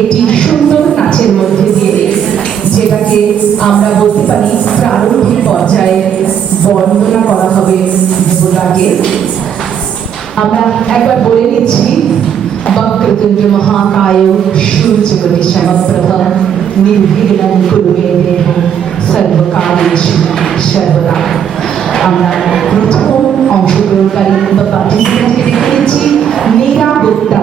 একটি সুন্দর নাচের মধ্যে দিয়ে, যেটাকে আমরা বলতে পারি প্রারম্ভিক পর্যায়ে বর্ণনা করা হবে দেবতাকে। আমরা একবার বলে নিচ্ছি, वक्रतुंड महाकाय सूर्यकोटि समप्रभ निर्विघ्नं कुरु मे देव सर्वकार्येषु सर्वदा। আমরা প্রথম অংশগ্রহণকারী বা পার্টিসিপেন্টকে দেখে নিচ্ছি নীরা গুপ্তা।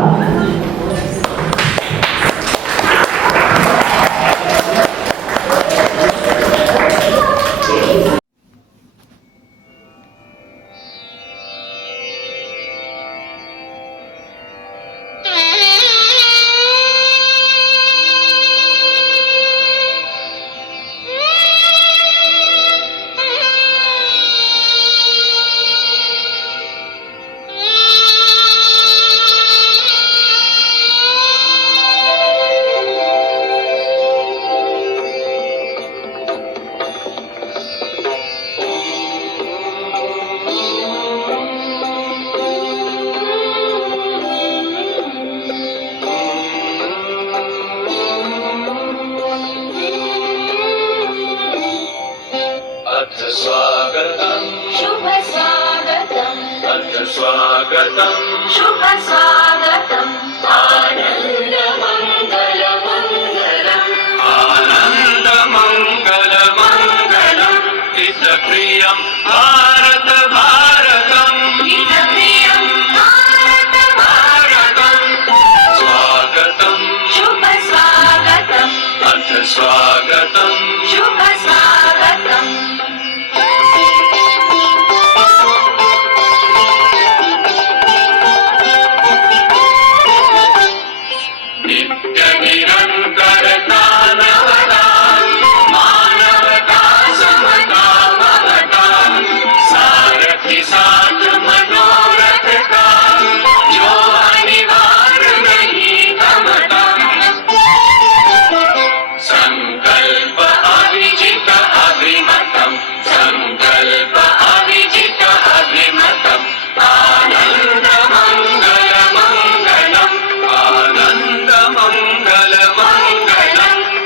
स्वागतम् शुभ स्वागतम् स्वागतम् शुभ स्वागतम् आनन्द मंगल मंगलम् आनन्द मंगल मंगलम् हितप्रियम् भारत भारतम् हितप्रियम् भारत भारतम् स्वागतम् शुभ स्वागतम् अथ स्वागतम् शुभ स्वागतम्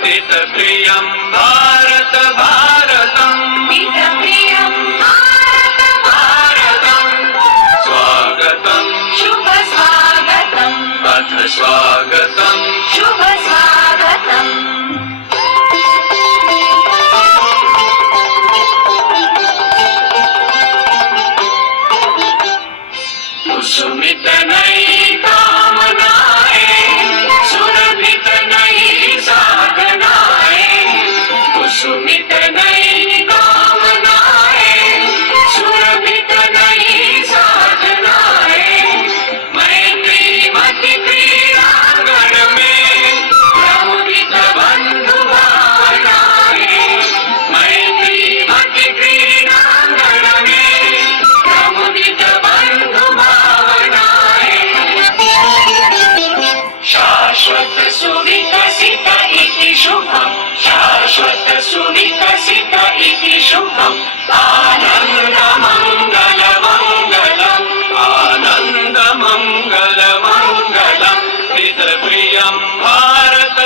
हितप्रियं भारत भारतम् हितप्रियं भारत भारतम् स्वागतं शुभ स्वागतम् अथ स्वागतं शुभ स्वागतम् कुसुमित नई कामनाएं सुरभित नई सुमित नई कामनाएं सुरभित नई साधनाएं मैत्री मति क्रीड़ांगण में प्रमुदित बंधु भावनाएं मैत्री मति क्रीड़ांगण में प्रमुदित बंधु भावनाएं शाश्वत सुविकसित इति शुभम् शाश्वत सुविकसित इति शुभम् आनन्द मंगल मंगलम् आनन्द मंगल मंगलम् हितप्रियं भारत